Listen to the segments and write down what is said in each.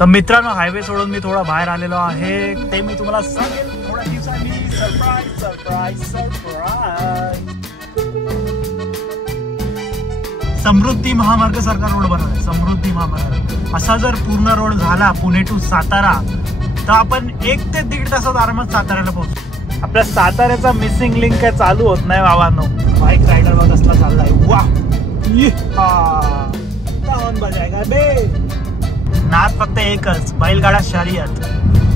तर मित्रांनो, हायवे सोडून मी थोडा बाहेर आलेलो आहे, ते मी तुम्हाला सांगेल थोड्या दिवसांनी. Surprise surprise surprise. समृद्धी महामार्ग सारखा रोड बनवलाय, समृद्धी महामार्ग. असा जर पूर्ण रोड झाला पुणे टू सातारा तर आपण 1 ते 1.5 तासात आरामात साताऱ्याला पोहोचू. आपल्या साताऱ्याचा मिसिंग लिंक काय चालू होत नाही बाबांनो. बाईक रायडर बघ कसला चाललाय. वा बजाएगा बे. नाद फक्त एकच, बैलगाडा शर्यत.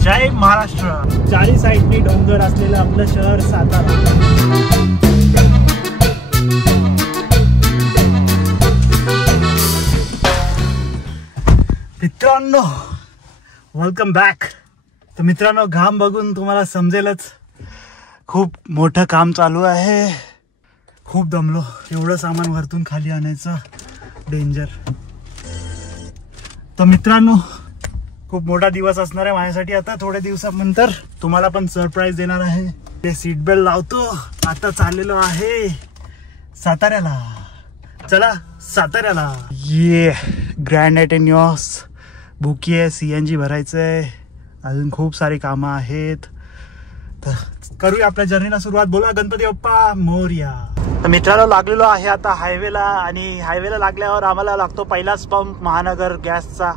जय महाराष्ट्र. चारी साईडनी डोंगर असलेलं आपलं शहर सातारा. मित्रांनो वेलकम बॅक. तर मित्रांनो, घाम बघून तुम्हाला समजेलच खूप मोठं काम चालू आहे. खूप दमलो. एवढं सामान वरतून खाली आणायचं डेंजर. तर मित्रांनो, खूप मोठा दिवस असणार आहे माझ्यासाठी. आता थोड्या दिवसानंतर तुम्हाला पण सरप्राईज देणार आहे. ते सीट बेल्ट लावतो. आता चाललेलो आहे साताऱ्याला. चला साताऱ्याला. ये ग्रँड एटेन्यॉस बुकी आहे, CNG भरायचंय, अजून खूप सारी कामं आहेत. तर करूया आपल्या जर्नीला सुरुवात. बोला गणपती बाप्पा मोरया. तर मित्रांनो, लागलेलो आहे आता हायवेला. आणि हायवेला लागल्यावर आम्हाला लागतो पहिलाच पंप महानगर गॅसचा.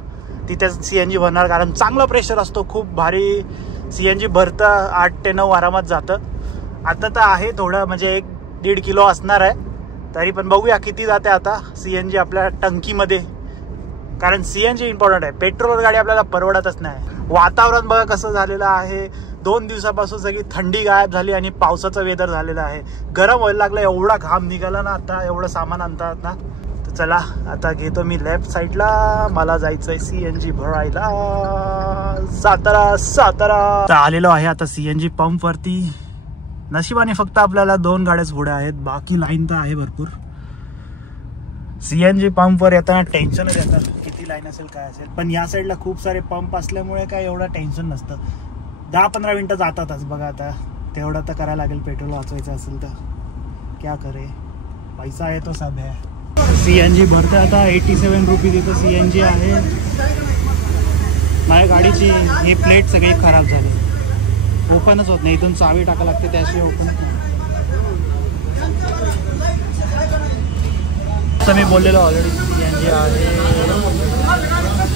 तिथे CNG भरणार, कारण चांगलं प्रेशर असतो. खूप भारी CNG भरतं. 8 ते 9 आरामात जातं. आता तर आहे थोडं, म्हणजे 1-1.5 किलो असणार आहे. तरी पण बघूया किती जाते आता CNG आपल्या टंकीमध्ये. कारण CNG इम्पॉर्टंट आहे. पेट्रोल गाडी आपल्याला परवडतच नाही. वातावरण बघा कसं झालेलं आहे. 2 दिवसापासून सगळी थंडी गायब झाली आणि पावसाचं वेदर झालेलं आहे. गरम व्हायला लागलं. एवढा घाम निघाला ना आता, एवढं सामान आणतात ना. तर चला आता घेतो मी लेफ्ट साईडला. मला जायचंय CNG भरायला सातारा सातारा. आलेलो आहे आता CNG पंप वरती. नशिबाने फक्त आपल्याला 2 गाड्याच पुढे आहेत, बाकी लाईन तर आहे भरपूर. CNG पंपवर येताना टेन्शनच येतं, किती लाईन असेल काय असेल. पण या साईडला खूप सारे पंप असल्यामुळे काय एवढं टेन्शन नसतं. 10-15 मिनिटं जातातच. बघा आता तेवढं तर करायला लागेल. पेट्रोल वाचवायचं असेल तर क्या करे, पैसा आहे तो सब है. CNG भरते आता. 87 रुपीज इथं CNG आहे. माझ्या गाडीची ही प्लेट सगळी खराब झाली, ओपनच होत नाही. इथून चावी टाकायला लागते, त्याशिवाय ओपन. असं मी बोललेलो ऑलरेडी. CNG आहे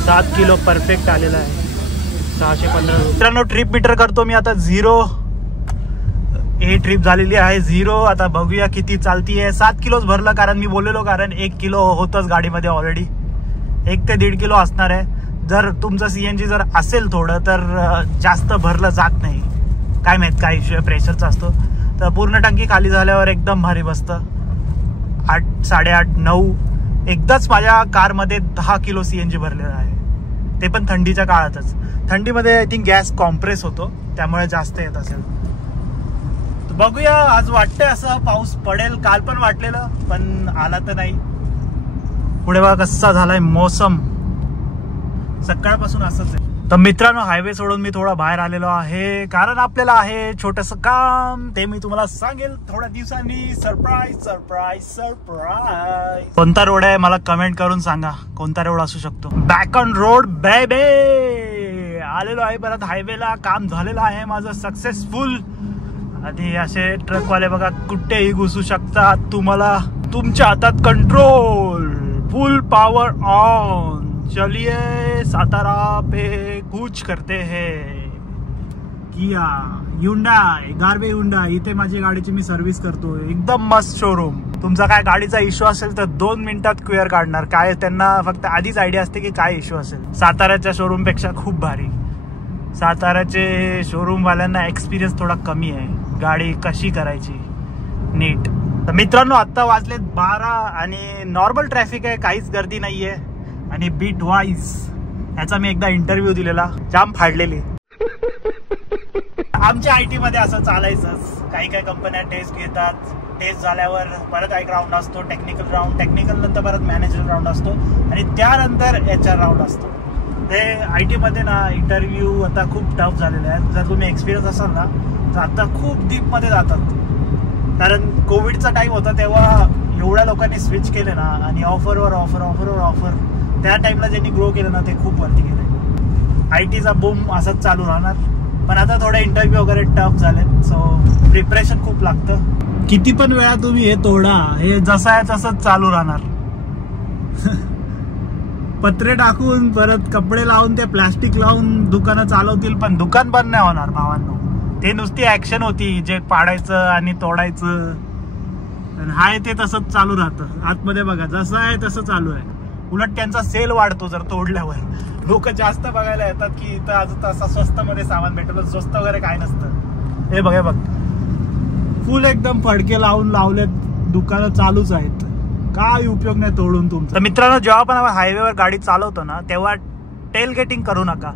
7 किलो परफेक्ट आलेला आहे. 615. मित्रांनो, ट्रिप मीटर करतो मी आता 0. हे ट्रिप झालेली आहे 0. आता बघूया किती चालतीये. 7 किलोच भरलं, कारण मी बोललेलो, कारण 1 किलो होतच गाडीमध्ये ऑलरेडी. 1 ते 1.5 किलो असणार आहे. जर तुमचं CNG जर असेल थोडं तर जास्त भरलं जात नाही. काय माहित काय इश्यू आहे, प्रेशरचा असतो. तर पूर्ण टंकी खाली झाल्यावर एकदम भारी बसतं. 8, 8:30, 9 एकदाच माझ्या कारमध्ये 10 किलो CNG भरलेला आहे. ते पण थंडीच्या काळातच. थंडीमध्ये आय थिंक गॅस कॉम्प्रेस होतो, त्यामुळे जास्त येत असेल. तर बघूया. आज वाटतंय असं पाऊस पडेल. काल पण वाटलेलं, पण आला तर नाही. पुढे बघा कसा झालाय मोसम. सकाळपासून असंच आहे. तर मित्रांनो, हायवे सोडून मी थोडा बाहेर आलेलो आहे, कारण आपल्याला आहे छोटंसं काम. ते मी तुम्हाला सांगेल थोड्या दिवसांनी. Surprise surprise surprise. कोणता रोड आहे मला कमेंट करून सांगा, कोणता रोड असू शकतो. बॅक ऑन रोड बेबे. आलेलो आहे परत हायवेला. काम झालेलं आहे माझं सक्सेसफुल. आणि असे ट्रकवाले बघा कुठेही घुसू शकतात. तुम्हाला तुमच्या हातात कंट्रोल. Full power on. चलिए सातारा पे कूच करते हैं. किया Hyundai, गार्बे Hyundai. इथे माझी गाडीची मी सर्व्हिस करतो. एकदम मस्त शोरूम. तुमचा काय गाडीचा इश्यू असेल तर 2 मिनिटात क्लिअर काढणार. काय त्यांना फक्त आधीच आयडिया असते की काय इश्यू असेल. साताऱ्याच्या शोरूम पेक्षा खूप भारी. साताऱ्याचे शोरूम वाल्यांना एक्सपिरियन्स थोडा कमी आहे, गाडी कशी करायची नीट. तर मित्रांनो, आता वाजले 12 आणि नॉर्मल ट्रॅफिक आहे, काहीच गर्दी नाहीये. आणि बीट वाईज याचा मी एकदा इंटरव्ह्यू दिलेला, जाम फाडलेली. आमच्या IT मध्ये असं चालायचंच. काही काही कंपन्या टेस्ट घेतात. टेस्ट झाल्यावर परत एक राऊंड असतो, टेक्निकल राऊंड. टेक्निकल नंतर परत मॅनेजर राऊंड असतो आणि त्यानंतर HR राऊंड असतो. ते IT मध्ये ना इंटरव्ह्यू आता खूप टफ झालेले आहेत. जर तुम्ही एक्सपिरियन्स असाल ना तर आता खूप डीप मध्ये जातात. कारण कोविडचा टाइम होता तेव्हा एवढ्या लोकांनी स्विच केले ना, आणि ऑफरवर ऑफर ऑफरवर ऑफर. त्या टाइमला ज्यांनी ग्रो केलं ना ते खूप वरती गेले. IT चा बूम असंच चालू राहणार. पण आता थोडे इंटरव्ह्यू वगैरे टफ झालेत, सो प्रिपरेशन खूप लागतं. किती पण वेळा तुम्ही हे तोडा, हे जसं आहे तसंच चालू राहणार. पत्रे टाकून परत कपडे लावून ते प्लास्टिक लावून दुकानं चालवतील, पण दुकान बंद नाही होणार भावांनो. ते नुसती ऍक्शन होती, जे पाडायचं आणि तोडायचं. हाय ते तसंच चालू राहतं. आतमध्ये बघा जसं आहे तसं चालू आहे. उलट त्यांचा सेल वाढतो जर तोडल्यावर. लोक जास्त बघायला येतात की इथं आज तसा स्वस्त मध्ये सामान भेटलं. स्वस्त वगैरे काय नसतं. हे बघा बघ, फुल एकदम फडके लावून लावलेत, दुकानं चालूच आहेत. काय उपयोग नाही तोडून तुमचा. तर मित्रांनो, जेव्हा पण आपण हायवेवर गाडी चालवतो ना, तेव्हा टेल गेटिंग करू नका.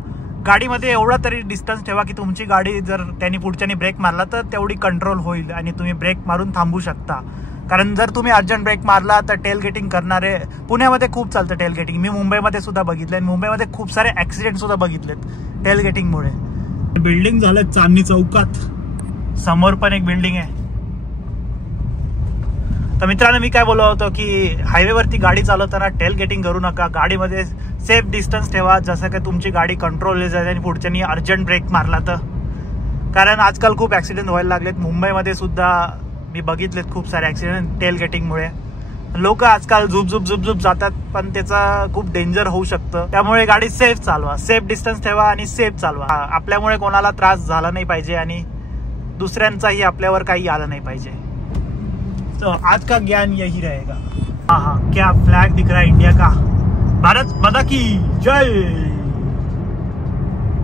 गाडीमध्ये एवढा तरी डिस्टन्स ठेवा की तुमची गाडी जर त्यांनी पुढच्यानी ब्रेक मारला तर तेवढी कंट्रोल होईल आणि तुम्ही ब्रेक मारून थांबू शकता. कारण जर तुम्ही अर्जंट ब्रेक मारला तर टेल गेटिंग करणारे पुण्यामध्ये खूप चालतं. टेल गेटिंग मी मुंबईमध्ये सुद्धा बघितलंय. मुंबईमध्ये खूप सारे ऍक्सिडेंट सुद्धा बघितलेत टेल गेटिंगमुळे. बिल्डिंग झालं चांदणी चौकात, समोर पण एक बिल्डिंग आहे. तर मित्रांनो, मी काय बोललो होतो की हायवेवरती गाडी चालवताना टेल गेटिंग करू नका. गाडीमध्ये सेफ डिस्टन्स ठेवा, जसं की तुमची गाडी कंट्रोल जाईल आणि पुढच्यानी अर्जंट ब्रेक मारला तर. कारण आजकाल खूप ऍक्सिडेंट व्हायला लागलेत. मुंबईमध्ये सुद्धा मी बघितलेत खूप सारे ऍक्सिडेंट टेल गेटिंगमुळे. लोक आजकाल झुप जातात, पण त्याचा खूप डेंजर होऊ शकतं. त्यामुळे गाडी सेफ चालवा, सेफ डिस्टन्स ठेवा आणि सेफ चालवा. आपल्यामुळे कोणाला त्रास झाला नाही पाहिजे आणि दुसऱ्यांचाही आपल्यावर काही आलं नाही पाहिजे. तो आज का ज्ञान यही रहेगा. हाँ, क्या फ्लैग दिख रहा है इंडिया का. भारत माता की जय.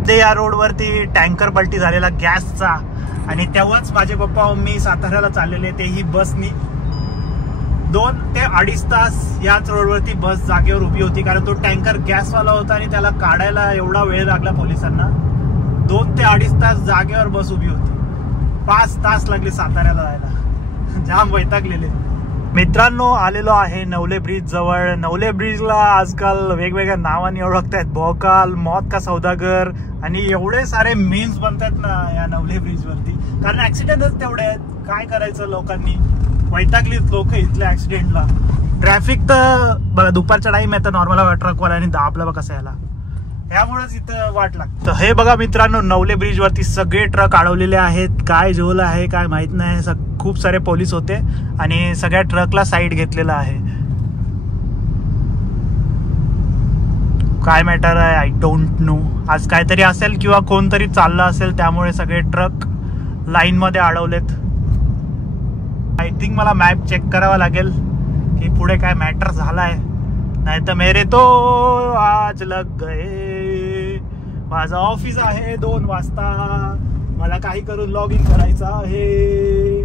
ते या रोडवरती टँकर पलटी झालेला गॅसचा, आणि तेव्हाच माझे पप्पा मम्मी साताऱ्याला चाललेले, तेही बसनी. 2 ते 2.5 तास याच रोडवरती बस जागेवर उभी होती, कारण तो टँकर गॅसवाला होता आणि त्याला काढायला एवढा वेळ लागला पोलिसांना. 2 ते 2.5 तास जागेवर बस उभी होती. 5 तास लागले साताऱ्याला जायला. जाम वैतागलेले. मित्रांनो, आलेलो आहे नवले ब्रिज जवळ. नवले ब्रिजला आजकाल वेगवेगळ्या नावाने ओळखतायत. भोकाल, मौत का सौदागर आणि एवढे सारे मीम्स बनतात ना या नवले ब्रिज वरती. कारण ऍक्सिडेंटच तेवढे आहेत. काय करायचं, लोकांनी वैतागलीत लोक इथल्या ऍक्सिडेंटला. ट्रॅफिक तर बघा, दुपारचा टाइम आहे तर नॉर्मल ट्रकवाल्याने दाबला बघा कसं याला, त्यामुळेच इथं वाट लागतं. हे बघा मित्रांनो, नवले ब्रिज वरती सगळे ट्रक अडवलेले आहेत. काय झोल आहे काय माहित नाही. खूप सारे पोलीस होते आणि सगळ्या ट्रकला साईड घेतलेला आहे. काय मॅटर आहे आय डोंट नो. आज काहीतरी असेल किंवा कोणतरी चाललं असेल, त्यामुळे सगळे ट्रक लाईन मध्ये अडवलेत. आय थिंक मला मॅप चेक करावा लागेल की पुढे काय मॅटर झालाय, नाही तर मेरे तो आज लग गए. माझं ऑफिस आहे 2 वाजता, मला काही करून लॉग इन करायचं आहे.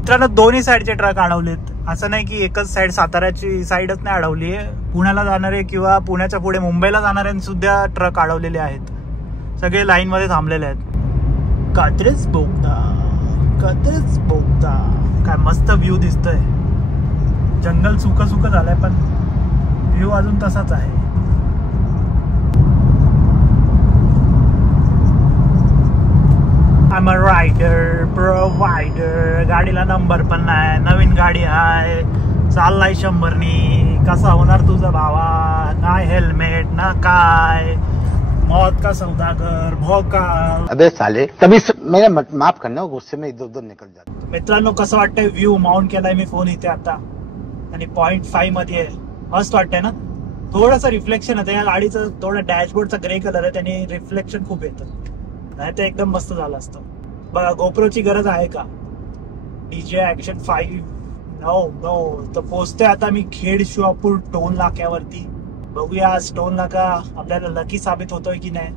मित्रांनो, दोन्ही साईडचे ट्रक अडवलेत. असं नाही की एकच साईड, साताऱ्याची साईडच नाही अडवली आहे. पुण्याला जाणारे किंवा पुण्याच्या पुढे मुंबईला जाणाऱ्यांनी सुद्धा ट्रक अडवलेले आहेत. सगळे लाईन मध्ये थांबलेले आहेत. कात्रज बोगदा, कात्रज बोगदा. काय मस्त व्ह्यू दिसतोय. जंगल सुकं झालंय पण व्ह्यू अजून तसाच आहे. I'm a rider, provider. गाडीला नंबर पण नाही, नवीन गाडी आहे, चाललाय 100नी. कसा होणार तुझा भावा, नाही हेल्मेट ना काय. मौत का सौदागर, भोकाल. अबे साले, तभी मेरे माफ करना, गुस्से में इधर उधर निकल जाता. मित्रांनो, कसं वाटतंय व्ह्यू. माउंट केलाय मी फोन इथे आता आणि 0.5 मध्ये आहे. मस्त वाटतंय ना. थोडंसं रिफ्लेक्शन येतं या गाडीचं. थोडं डॅशबोर्डचा ग्रे कलर आहे, त्याने रिफ्लेक्शन खूप येतं. नाही तर एकदम मस्त झालं असतं. बघा, गोप्रोची गरज आहे का. DJI Action 5 no. तर पोचतोय आता मी खेड शिवापूर टोल नाक्यावरती. बघूया आज टोल नाका आपल्याला लकी साबित होतोय की नाही.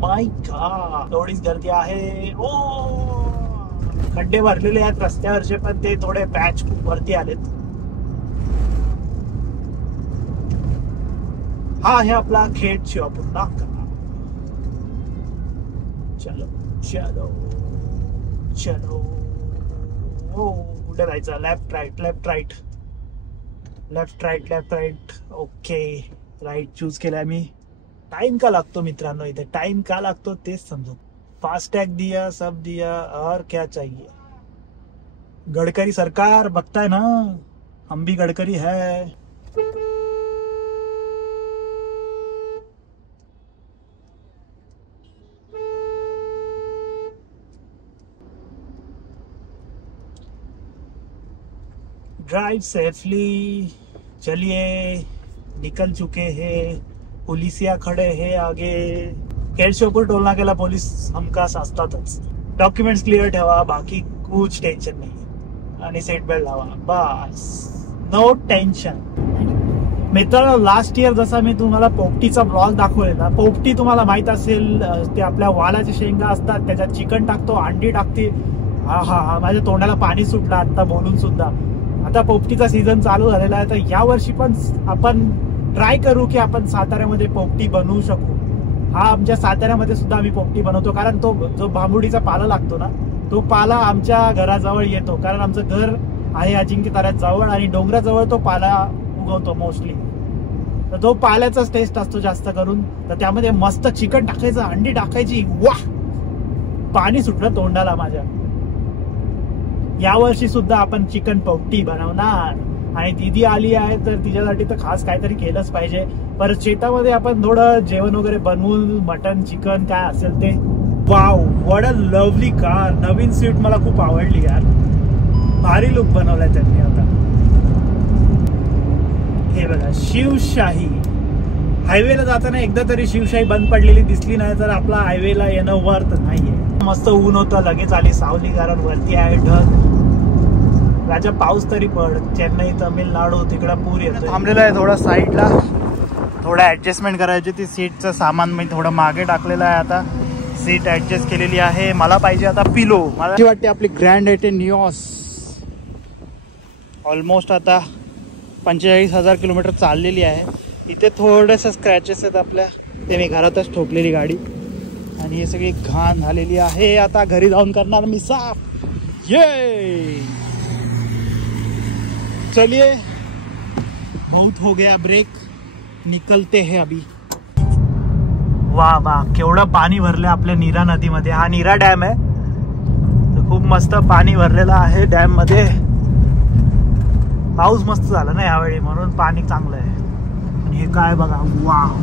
माय गॉड, एवढीच गर्दी आहे. खड्डे भरलेले आहेत रस्त्यावरचे, पण ते थोडे पॅच वरती आलेत. हा आहे आपला खेड शिवापूर नाका. चलो चलो चलो. हो, कुठे जायचं. Left right left right left right left right. Okay, right choose केलाय मी. टाइम का लागतो मित्रांनो इथे, टाइम का लागतो तेच समजत. फास्टॅग दिया, सब दिया, और क्या चाहिए. गडकरी सरकार बघताय ना, हम भी गडकरी है. ड्राइव सेफली, चलिए निकल चुके हैं, पुलिसिया खड़े हैं आगे. केळशेपूर टोल नाक्याला पोलीस हमखास असतातच. डॉक्युमेंट्स क्लिअर ठेवा, बाकी कुछ टेन्शन नाही, आणि सीट बेल्ट लावा, बस नो टेन्शन. मित्रांनो, लास्ट इयर जसा मी तुम्हाला पोपटीचा ब्लॉग दाखवलेला, पोपटी तुम्हाला माहित असेल, ते आपल्या वालाच्या शेंगा असतात, त्याच्यात चिकन टाकतो, अंडी टाकते. हा हा हा, माझ्या तोंडाला पाणी सुटलं आता बोलून सुद्धा. आता पोपटीचा सीझन चालू झालेला आहे, तर या वर्षी पण आपण ट्राय करू की आपण साताऱ्यामध्ये पोपटी बनवू शकू. हा, आमच्या साताऱ्यामध्ये सुद्धा आम्ही पोपटी बनवतो, कारण तो जो बांबुडीचा पाला लागतो ना, तो पाला आमच्या घराजवळ येतो, कारण आमचं घर आहे अजिंक्य ताऱ्यात जवळ आणि डोंगराजवळ तो पाला उगवतो मोस्टली. तर तो पाल्याचाच टेस्ट असतो जास्त करून. तर त्यामध्ये मस्त चिकन टाकायचं, अंडी टाकायची, वाह, पाणी सुटलं तोंडाला माझ्या. यावर्षी सुद्धा आपण चिकन पोपटी बनवणार, आणि दीदी आली आहे तर तिच्यासाठी तर खास काहीतरी केलंच पाहिजे. परत शेतामध्ये आपण थोडं जेवण वगैरे बनवून, मटन चिकन काय असेल ते. Wow, what a lovely car. Naveen seat मला खूप आवडली यार, भारी लुक बनवलाय त्यांनी. आता हे बघा, शिवशाही. हायवेला जाताना एकदा तरी शिवशाही बंद पडलेली दिसली नाही तर आपला हायवेला येणं वर्थ नाहीये. मस्त ऊन होतं, लगेच आली सावली, कारण वरती आहे ढग. राजा पाऊस तरी पड. चेन्नई, तमिळनाडू तिकडं पूर येतो. थांबलेला आहे थोडा साईडला, थोडं ऍडजस्टमेंट करायची. ती सीटचं सामान मी थोडं मागे टाकलेलं आहे. आता सीट ऍडजस्ट केलेली आहे. मला पाहिजे आता पिलो. मला वाटते आपली ग्रँड आयटेन निऑस ऑलमोस्ट आता 45,000 किलोमीटर चाललेली आहे. इथे थोडेसे स्क्रॅचेस आहेत आपल्या, ते मी घरातच ठोकलेली गाडी, आणि हे सगळी घाण झालेली आहे. आता घरी जाऊन करणार मी साफ. ये चलिए, बहुत हो गया ब्रेक, निकलते हैं अभी. वाह वाह, केवढं पाणी भरलं आपल्या नीरा नदीमध्ये. हा नीरा डॅम आहे, तर खूप मस्त पाणी भरलेलं आहे डॅम मध्ये. पाऊस मस्त झाला ना यावेळी, म्हणून पाणी चांगलं आहे. आणि हे काय बघा, वाव,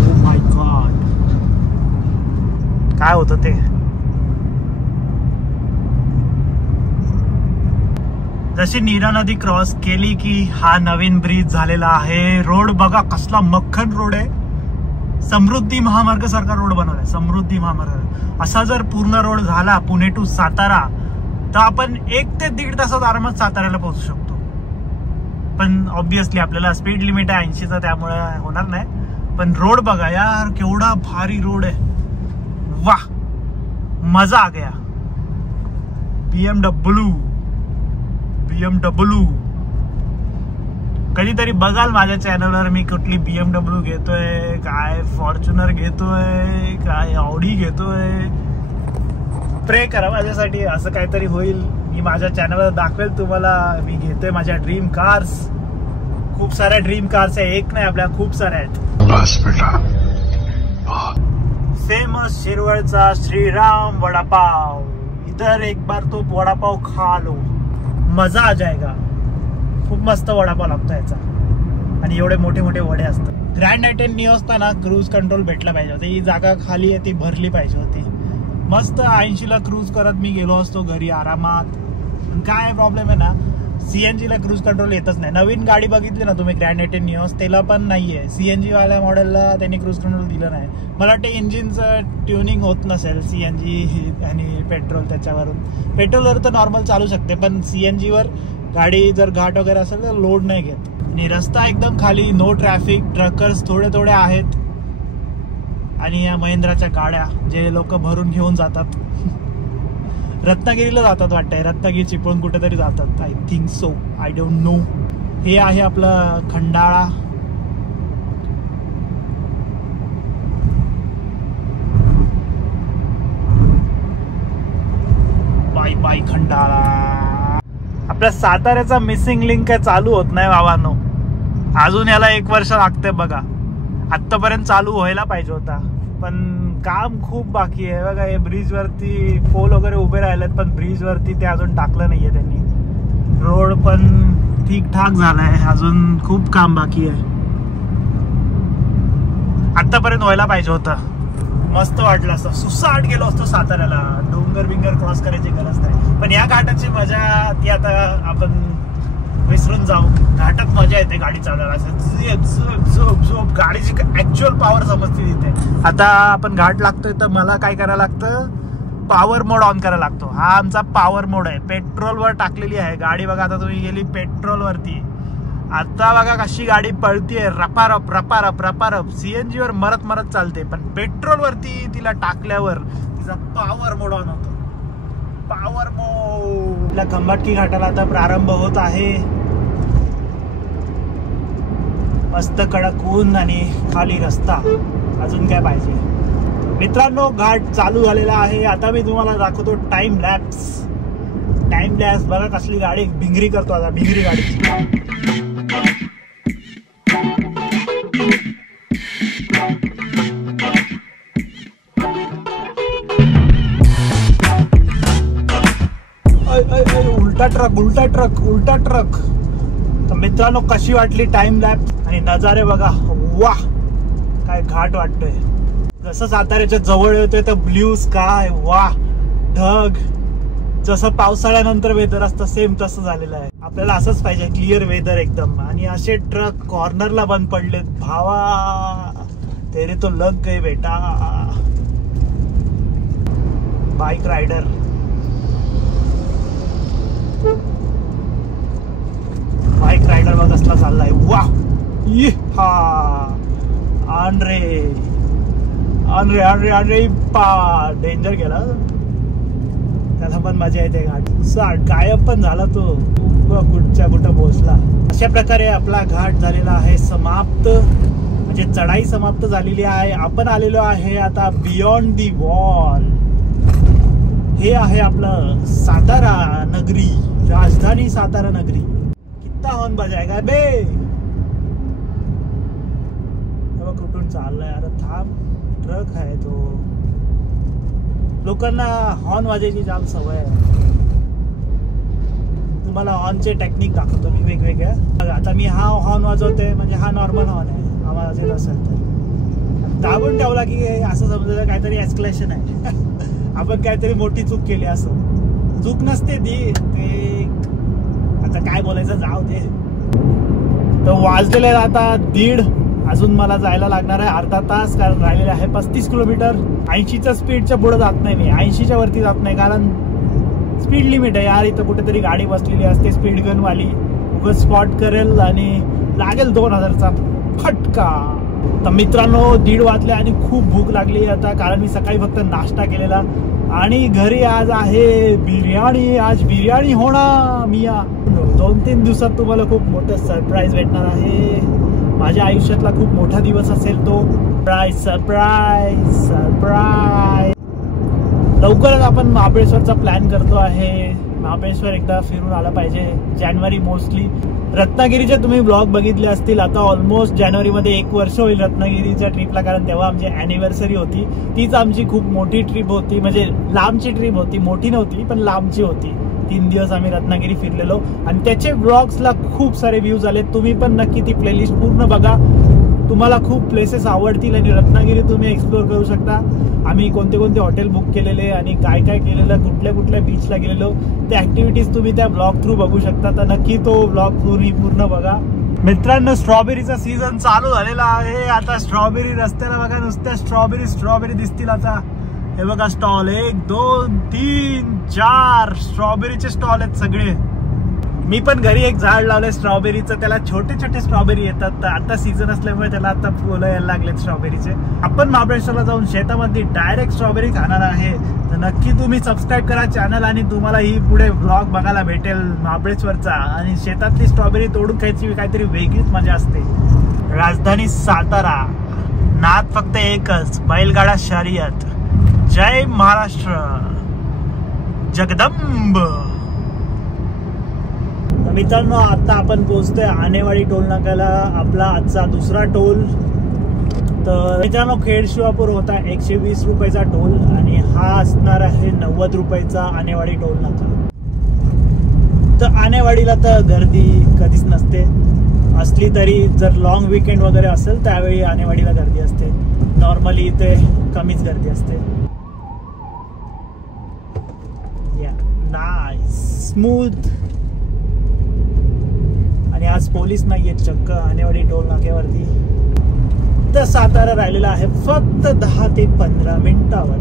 ओ माय गॉड, काय होतं ते. जशी नीरा नदी क्रॉस केली की हा नवीन ब्रिज झालेला आहे. रोड बघा कसला मक्खन रोड आहे. समृद्धी महामार्ग सारखा रोड बनवलाय, समृद्धी महामार्ग. असा जर पूर्ण रोड झाला पुणे टू सातारा, तर आपण 1 ते 1.5 तासात आरामात साताऱ्याला पोहोचू शकतो. पण ऑब्विसली आपल्याला स्पीड लिमिट आहे 80चा, त्यामुळे होणार नाही. पण रोड बघा यार, केवढा भारी रोड आहे. वाह, मजा आ गया. BMW कधीतरी बघाल माझ्या चॅनलवर मी कुठली BMW घेतोय, काय फॉर्च्युनर घेतोय, काय ऑडी घेतोय. प्रे करा माझ्यासाठी, असं काहीतरी होईल. मी माझ्या चॅनलवर दाखवेल तुम्हाला मी घेतोय माझ्या ड्रीम कार्स. खूप साऱ्या ड्रीम कार्स आहे, एक नाही आपल्या, खूप साऱ्या आहेत. बस बेटा. फेमस शिरवळचा श्रीराम वडापाव. इधर एक बार तो वडापाव खा लो, मजा आ जाएगा. खूप मस्त वडापाव लागतो याचा, आणि एवढे मोठे मोठे वडे असतात. ग्रँड आयटेन निऑसला ना क्रूज कंट्रोल भेटला पाहिजे होती. ही जागा खाली आहे, ती भरली पाहिजे होती. मस्त 80ला क्रूज करत मी गेलो असतो घरी आरामात. काय प्रॉब्लेम आहे ना, CNG ला क्रूज कंट्रोल येतच नाही. नवीन गाडी बघितली ना तुम्ही ग्रँड आयटेन निऑस, त्याला पण नाहीये. CNG वाल्या मॉडेलला त्यांनी क्रूज कंट्रोल दिलं नाही. मला वाटतं इंजिनचं ट्युनिंग होत नसेल CNG आणि पेट्रोल. त्याच्यावरून पेट्रोलवर तर नॉर्मल चालू शकते, पण CNG वर गाडी जर घाट वगैरे असेल तर लोड नाही घेत. आणि रस्ता एकदम खाली, नो ट्रॅफिक. ट्रकर्स थोडे थोडे आहेत, आणि या महिंद्राच्या गाड्या जे लोक भरून घेऊन जातात. रत्नागिरीला जातात वाटतंय, रत्नागिरी चिपळूण कुठेतरी जातात, I think so, I don't know. हे आहे आपलं खंडाळा. Bye bye Khandala. आपल्या साताऱ्याचा मिसिंग लिंक काय चालू होत नाही बाबांनो. अजून याला 1 वर्ष लागते बघा. आतापर्यंत चालू व्हायला पाहिजे होता, पण काम खूप बाकी आहे बघा. हे ब्रिज वरती पोल वगैरे उभे राहिलेत, पण ब्रिज वरती ते अजून टाकलं नाहीये त्यांनी. रोड पण ठीकठाक झालाय, अजून खूप काम बाकी आहे. आतापर्यंत व्हायला पाहिजे होतं. मस्त वाटलं असतं, सुसाट गेलो असतो साताऱ्याला. डोंगर बिंगर क्रॉस करायची गरज नाही. पण या घाटाची मजा ती आता आपण विसरून जाऊ. घाटात मजा येते गाडी चालवायला, असं गाडीची ऍक्च्युअल पॉवर समजते तिथे. आता आपण घाट लागतोय तर मला काय करायला लागतं, पॉवर मोड ऑन करायला लागतो. हा आमचा पॉवर मोड आहे. पेट्रोलवर टाकलेली आहे गाडी बघा. आता तुम्ही गेली पेट्रोलवरती, आता बघा कशी गाडी पळतीये, रपारप रपारप रपारप. सीएनजी वर मरत मरत चालते, पण पेट्रोल वरती तिला टाकल्यावर तिचा पॉवर मोड ऑन होतो. पॉवर मोड. खंबाटकी घाटाला आता प्रारंभ होत आहे. मस्त कडक ऊन आणि खाली रस्ता, अजून काय पाहिजे. मित्रांनो घाट चालू झालेला आहे. आता मी तुम्हाला दाखवतो टाइम लॅप्स. टाइम लॅप्स बघा कसली गाडी भिंगरी करतो. आता भिंगरी गाडी. उलटा ट्रक. तर मित्रांनो कशी वाटली टाइम लॅप्स आणि नजारे बघा. वाह काय घाट वाटतोय. जसं साताऱ्याच्या जवळ येतोय तर ब्ल्यू स्काय, वाह ढग. जसं पावसाळ्यानंतर वेदर असतं सेम तसं झालेलं आहे. आपल्याला असंच पाहिजे, क्लिअर वेदर एकदम. आणि असे ट्रक कॉर्नरला बंद पडलेत. भावा तेरे तो लग गए बेटा. Bike rider. बाईक रायडर बघ कसला चाललाय. वाह अनरे पा डेंजर गेला. त्याला पण मजा येते. घाट गायब पण झाला तो, कुठच्या कुठं पोहोचला. अशा प्रकारे आपला घाट झालेला आहे समाप्त. म्हणजे चढाई समाप्त झालेली आहे. आपण आलेलो आहे आता बियॉन्ड दी वॉल. हे आहे आपलं सातारा नगरी, राजधानी सातारा नगरी. कितना हॉर्न बजाएगा बे. कुठून चाललाय. अरे थांब, ट्रक आहे तो. लोकांना हॉर्न वाजायची जाम सवय आहे. तुम्हाला हॉर्नचे टेक्निक दाखवतो मी वेगवेगळ्या. आता मी हा हॉर्न वाजवते, म्हणजे हा नॉर्मल हॉर्न आहे. आवाज वाजत असेल तर दाबून ठेवला की असं समजायचं काहीतरी एस्केलेशन आहे. आपण काहीतरी मोठी चूक केली. असं चूक नसते ती, ते आता काय बोलायचं जाऊ दे. तर वाजलेले आता 1:30. अजून मला जायला लागणार आहे अर्धा तास, कारण राहिलेले आहे 35 किलोमीटर. 80च्या स्पीडच्या पुढे जात नाही मी, 80च्या वरती जात नाही, कारण स्पीड लिमिट आहे यार. इथं कुठेतरी गाडी बसलेली असते स्पीड गन वाली, उगाच स्पॉट करेल आणि लागेल 2000चा फटका. तर मित्रांनो 1:30 वाजले आणि खूप भूक लागली आता, कारण मी सकाळी फक्त नाश्ता केलेला. आणि घरी आज आहे बिर्याणी. आज बिर्याणी होणार मिया. 2-3 दिवसात तुम्हाला खूप मोठं सरप्राईज भेटणार आहे. माझ्या आयुष्यातला खूप मोठा दिवस असेल तो. सरप्राईज. लवकरच आपण महाबळेश्वरचा प्लॅन करतो आहे. महाबळेश्वर एकदा फिरून आला पाहिजे. जानेवारी मोस्टली. रत्नागिरीचे तुम्ही ब्लॉग बघितले असतील. आता ऑलमोस्ट जानेवारीमध्ये 1 वर्ष होईल रत्नागिरीच्या ट्रिपला, कारण तेव्हा आमची अॅनिव्हर्सरी होती. तीच आमची खूप मोठी ट्रिप होती, म्हणजे लांबची ट्रिप होती. मोठी नव्हती पण लांबची होती. 3 दिवस आम्ही रत्नागिरी फिरलेलो आणि त्याचे ब्लॉग्सला खूप सारे व्ह्यूज आले. तुम्ही पण नक्की ती प्लेलिस्ट पूर्ण बघा. तुम्हाला खूप प्लेसेस आवडतील आणि रत्नागिरी तुम्ही एक्सप्लोर करू शकता. आम्ही कोणते कोणते हॉटेल बुक केलेले आणि काय काय केलेलं, कुठल्या कुठल्या बीचला गेलेलो, त्या ऍक्टिव्हिटीज तुम्ही त्या ब्लॉग थ्रू बघू शकता. तर नक्की तो ब्लॉग पूर्ण बघा. मित्रांनो स्ट्रॉबेरीचा सीझन चालू झालेला आहे. आता स्ट्रॉबेरी रस्त्याला बघा, नुसत्या स्ट्रॉबेरी दिसतील आता. हे बघा स्टॉल 1, 2, 3, 4 स्ट्रॉबेरीचे स्टॉल आहेत सगळे. मी पण घरी एक झाड लावलंय स्ट्रॉबेरीचं. त्याला छोटे छोटे स्ट्रॉबेरी येतात. तर आता सीझन असल्यामुळे त्याला आता फुलं यायला लागलेत स्ट्रॉबेरीचे. आपण महाबळेश्वरला जाऊन शेतामध्ये डायरेक्ट स्ट्रॉबेरी खाणार आहे. तर नक्की तुम्ही सबस्क्राईब करा चॅनल आणि तुम्हाला ही पुढे ब्लॉग बघायला भेटेल महाबळेश्वरचा. आणि शेतातली स्ट्रॉबेरी तोडून खायची काहीतरी वेगळीच मजा असते. राजधानी सातारा. नाद फक्त एकच, बैलगाडा शर्यत. जय महाराष्ट्र. जगदंब. मित्रांनो आता आपण पोहोचतोय आनेवाडी टोल नाक्याला. आपला आजचा दुसरा टोल. तर मित्रांनो खेड शिवापूर होता 120 रुपयाचा टोल आणि हा असणार आहे 90 रुपयाचा आनेवाडी टोल नाका. तर आनेवाडीला तर गर्दी कधीच नसते. असली तरी जर लॉंग वीकेंड वगैरे असेल त्यावेळी आनेवाडीला गर्दी असते. नॉर्मली इथे कमीच गर्दी असते. Nice smooth. आणि आज पोलीस नाही आहेत चक्क आणेवाडी टोल नाक्यावरती. तर सातारा राहिलेला आहे फक्त 10 ते 15 मिनिटावर.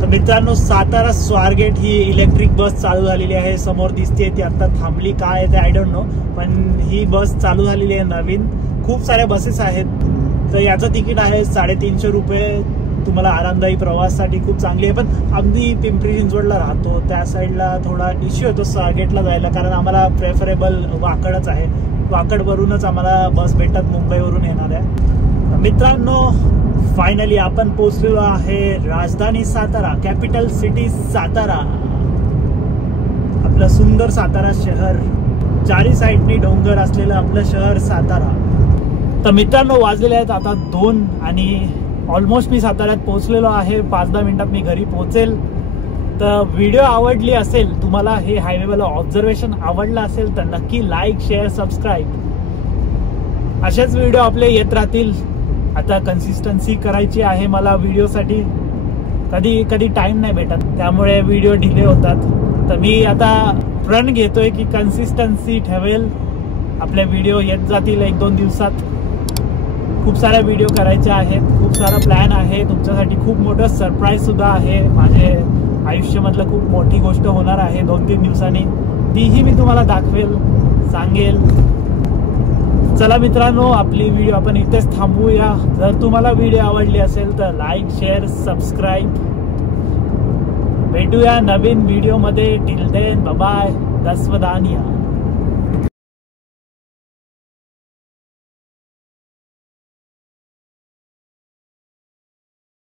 तर मित्रांनो, सातारा स्वारगेट ही इलेक्ट्रिक बस चालू झालेली आहे. समोर दिसते ती आता थांबली, काय ते आय डोंट नो, पण ही बस चालू झालेली आहे नवीन. खूप साऱ्या बसेस आहेत. तर याचं तिकीट आहे 350 रुपये. तुम्हाला आरामदायी प्रवासासाठी खूप चांगली आहे. पण अगदी पिंपरी चिंचवडला राहतो त्या साईडला थोडा इश्यू येतो स्वारगेटला जायला, कारण आम्हाला प्रेफरेबल वाकडच आहे. वाकडवरूनच आम्हाला बस भेटतात मुंबईवरून येणाऱ्या. मित्रांनो, फायनली आपण पोहोचलेलो आहे राजधानी सातारा, कॅपिटल सिटी सातारा. आपलं सुंदर सातारा शहर, चारी साईडनी डोंगर असलेलं आपलं शहर सातारा. तर मित्रांनो, वाजलेले आहेत आता 2 आणि ऑलमोस्ट मी साताऱ्यात पोहोचलेलो आहे. 5-10 मिनिटात मी घरी पोहोचेल. तर व्हिडिओ आवडली असेल तुम्हाला, हे हायवेवाला ऑब्झर्वेशन आवडलं असेल तर नक्की लाईक, शेअर, सबस्क्राईब. असेच व्हिडिओ आपले येत राहतील. आता कन्सिस्टन्सी करायची आहे मला व्हिडिओसाठी. कधी कधी टाइम नाही भेटत, त्यामुळे व्हिडिओ डिले होतात. तर मी आता प्रण घेतोय की कन्सिस्टन्सी ठेवेल. आपले व्हिडिओ येत जातील 1-2 दिवसात. खूप साऱ्या व्हिडिओ करायच्या आहेत, खूप सारा प्लॅन आहे तुमच्यासाठी. खूप मोठं सरप्राईज सुद्धा आहे. माझे आयुष्यामधलं खूप मोठी गोष्ट होणार आहे 2-3 दिवसांनी. तीही मी तुम्हाला दाखवेल, सांगेल. चला मित्रांनो, आपली व्हिडिओ आपण इथेच थांबवूया. जर तुम्हाला व्हिडिओ आवडली असेल तर लाईक, शेअर, सबस्क्राईब. भेटूया नवीन व्हिडिओमध्ये. Till then bye bye. दस्वदानिया.